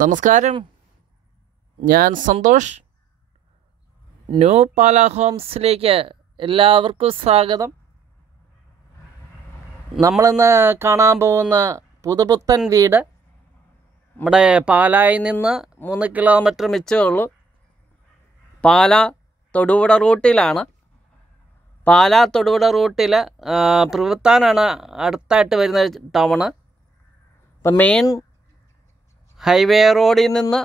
നമസ്കാരം, ഞാൻ സന്തോഷ്. ന്യൂ പാല ഹോംസിലേക്ക് എല്ലാവർക്കും സ്വാഗതം. നമ്മളിന്ന് കാണാൻ പോകുന്ന പുതുപുത്തൻ വീട് നമ്മുടെ പാലായിൽ നിന്ന് 3 കിലോമീറ്റർ മിച്ചമേ ഉള്ളൂ. പാല തൊടുപുഴ റൂട്ടിലാണ്. പാല തൊടുപുഴ റൂട്ടിൽ പുതുപുത്താനാണ് അടുത്തായിട്ട് വരുന്ന ടൗണ്. അപ്പം മെയിൻ ഹൈവേ റോഡിൽ നിന്ന്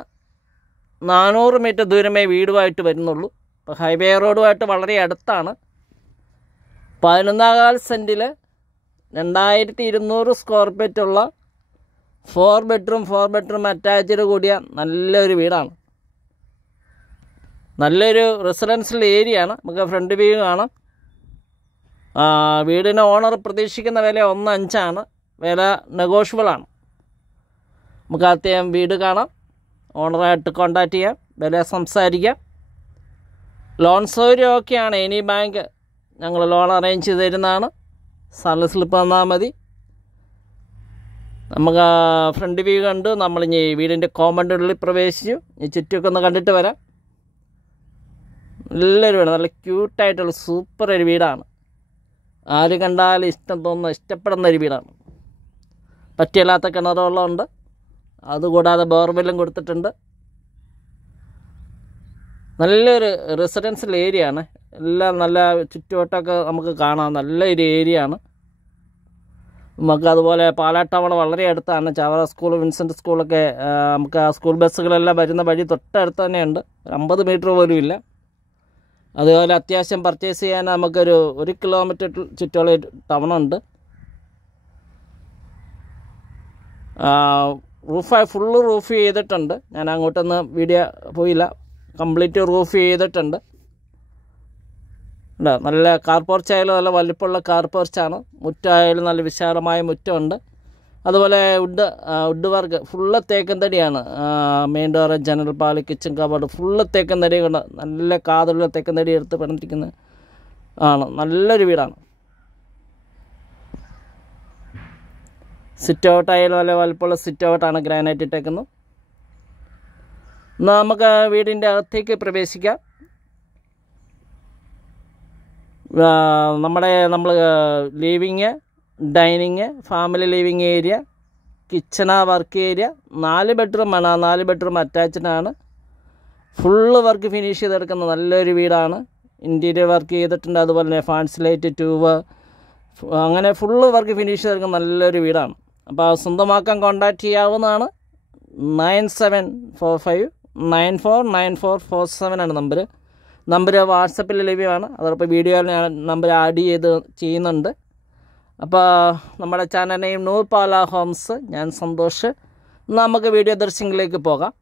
400 മീറ്റർ ദൂരമേ വീടുമായിട്ട് വരുന്നുള്ളൂ. അപ്പോൾ ഹൈവേ റോഡുമായിട്ട് വളരെ അടുത്താണ്. 11.25 സെൻറ്റിൽ 2200 സ്ക്വയർ ഫീറ്റുള്ള 4 ബെഡ്റൂം അറ്റാച്ച്ഡ് കൂടിയ നല്ലൊരു വീടാണ്. നല്ലൊരു റെസിഡൻഷ്യൽ ഏരിയയാണ്. നമുക്ക് ഫ്രണ്ട് വ്യൂ കാണാം. വീടിന് ഓണർ പ്രതീക്ഷിക്കുന്ന വില 1.5 ആണ്. വില നെഗോഷ്യബിളാണ്. നമുക്ക് ആദ്യം വീട് കാണാം, ഓണറായിട്ട് കോൺടാക്റ്റ് ചെയ്യാം, വില സംസാരിക്കാം. ലോൺ സൗകര്യമൊക്കെയാണ്. എനി ബാങ്ക് ഞങ്ങൾ ലോൺ അറേഞ്ച് ചെയ്ത് തരുന്നതാണ്. സാലറി സ്ലിപ്പ് തന്നാൽ മതി. നമുക്ക് ഫ്രണ്ട് വ്യൂ കണ്ട് നമ്മളിനി വീടിൻ്റെ കോമ്പൗണ്ടിനുള്ളിൽ പ്രവേശിച്ചു. ഈ ചുറ്റുമൊക്കെ ഒന്ന് കണ്ടിട്ട് വരാം. നല്ലൊരു വീട്, നല്ല ക്യൂട്ടായിട്ടുള്ള സൂപ്പർ ഒരു വീടാണ്. ആര് കണ്ടാലും ഇഷ്ടം തോന്നുന്ന ഇഷ്ടപ്പെടുന്ന ഒരു വീടാണ്. പറ്റിയല്ലാത്ത കിണറുകളുണ്ട്. അതുകൂടാതെ ബോർവെല്ലും കൊടുത്തിട്ടുണ്ട്. നല്ലൊരു റെസിഡൻഷ്യൽ ഏരിയയാണ്. എല്ലാം നല്ല ചുറ്റുവട്ടമൊക്കെ നമുക്ക് കാണാം. നല്ലൊരു ഏരിയയാണ്. നമുക്ക് അതുപോലെ പാലാ ടൗൺ വളരെ അടുത്താണ്. ചാവറ സ്കൂൾ, വിൻസെൻ്റ് സ്കൂളൊക്കെ നമുക്ക് ആ സ്കൂൾ ബസ്സുകളെല്ലാം വരുന്ന വഴി തൊട്ടടുത്ത് തന്നെയുണ്ട്. 50 മീറ്റർ പോലും ഇല്ല. അതുപോലെ അത്യാവശ്യം പർച്ചേസ് ചെയ്യാൻ നമുക്കൊരു 1 കിലോമീറ്റർ ചുറ്റോളം ടൗണുണ്ട്. ഫുള്ള് റൂഫ് ചെയ്തിട്ടുണ്ട്. ഞാൻ അങ്ങോട്ടൊന്ന് വീഡിയോ പോയില്ല. കംപ്ലീറ്റ് റൂഫ് ചെയ്തിട്ടുണ്ട്. നല്ല കാർ പോർച്ചായാലും നല്ല വലിപ്പമുള്ള കാർ പോർച്ചാണ്. മുറ്റമായാലും നല്ല വിശാലമായ മുറ്റമുണ്ട്. അതുപോലെ വുഡ് വർക്ക് ഫുള്ള് തേക്കൻ തടിയാണ്. മെയിൻ ഡോറ്, ജനറൽ പാല്, കിച്ചൺ കബോർഡ് ഫുള്ള് തേക്കൻ തടി കൊണ്ട് നല്ല കാതുള്ള തേക്കൻ തടി എടുത്ത് പണിതിരിക്കുന്ന ആണ്. നല്ലൊരു വീടാണ്. സിറ്റ് ഔട്ടായാലും നല്ല വലിപ്പമുള്ള സിറ്റ് ഔട്ടാണ്. ഗ്രാനൈറ്റ് ഇട്ടേക്കുന്നു. എന്നാൽ നമുക്ക് വീടിൻ്റെ അകത്തേക്ക് പ്രവേശിക്കാം. നമ്മൾ living, dining, family living area, kitchen, work area, 4 ബെഡ്റൂമാണ്. 4 ബെഡ്റൂം അറ്റാച്ച്ഡാണ്. ഫുള്ള് വർക്ക് ഫിനിഷ് ചെയ്തെടുക്കുന്ന നല്ലൊരു വീടാണ്. ഇൻറ്റീരിയർ വർക്ക് ചെയ്തിട്ടുണ്ട്. അതുപോലെ തന്നെ ഫാൻസി ലൈറ്റ്, ട്യൂബ്, അങ്ങനെ ഫുള്ള് വർക്ക് ഫിനിഷ് ചെയ്തെടുക്കുന്ന നല്ലൊരു വീടാണ്. അപ്പോൾ സ്വന്തമാക്കാൻ കോൺടാക്റ്റ് ചെയ്യാവുന്നതാണ്. 9745949447 ആണ് നമ്പർ വാട്സപ്പിൽ ലഭ്യമാണ്. അതോടൊപ്പം വീഡിയോയിൽ ഞാൻ നമ്പർ ആഡ് ചെയ്യുന്നുണ്ട്. അപ്പോൾ നമ്മുടെ ചാനൽ നെയിം ന്യൂ പാല ഹോംസ്. ഞാൻ സന്തോഷ്. നമുക്ക് വീഡിയോ ദൃശ്യങ്ങളിലേക്ക് പോകാം.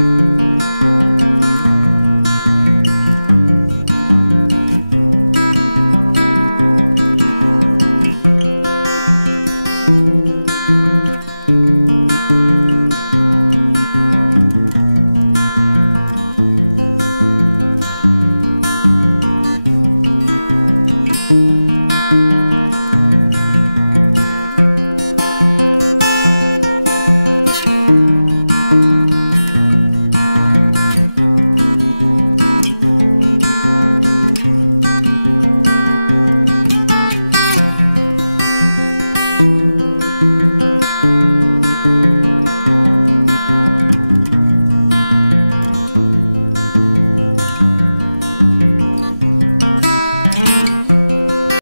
you.